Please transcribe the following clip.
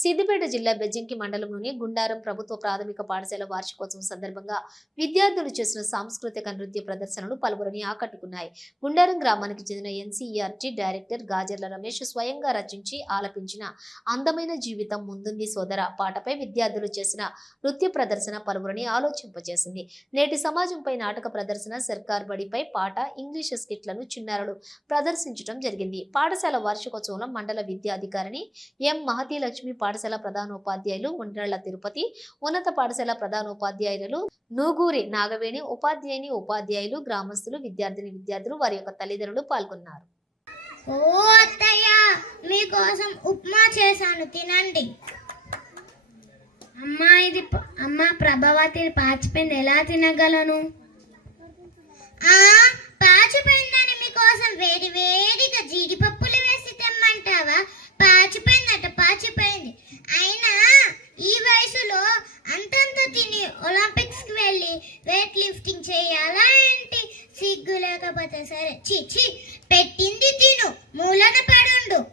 సిద్దిపేట జిల్లా బెజ్జంకి మండలంలోని గుండారం ప్రభుత్వ ప్రాథమిక పాఠశాల వార్షికోత్సవం సందర్భంగా విద్యార్థులు చేసిన సాంస్కృతిక నృత్య ప్రదర్శనలు పలువురిని ఆకట్టుకున్నాయి. గుండారం గ్రామానికి చెందిన ఎన్సీఈఆర్టీ డైరెక్టర్ గాజర్ల రమేష్ స్వయంగా రచించి ఆలపించిన అందమైన జీవితం ముందుంది సోదర పాటపై విద్యార్థులు చేసిన నృత్య ప్రదర్శన పలువురిని ఆలోచింపజేసింది. నేటి సమాజంపై నాటక ప్రదర్శన సర్కార్ బడిపై పాట ఇంగ్లీష్ స్కిట్లను చిన్నారులు ప్రదర్శించడం జరిగింది. పాఠశాల వార్షికోత్సవంలో మండల విద్యాధికారిని ఎం మహతీలక్ష్మి లక్ష్మి పాఠశాల ప్రధానోపాధ్యాయులు ఉండ్రళ్ళ తిరుపతి ఉన్నత పాఠశాల ప్రధానోపాధ్యాయులు నూగూరి నాగవేణి ఉపాధ్యాయుని ఉపాధ్యాయులు గ్రామస్తులు విద్యార్థిని విద్యార్థులు వారి యొక్క తల్లిదండ్రులు పాల్గొన్నారు. ఓ అత్తయ్య మీకోసం ఉప్మా చేశాను తినండి. అమ్మా ఇది అమ్మా ప్రభావతి పాచిపోయింది ఎలా తినగలను? లేకపోతే సరే. చీ చీ పెట్టింది తిను. మూలన పడుండు.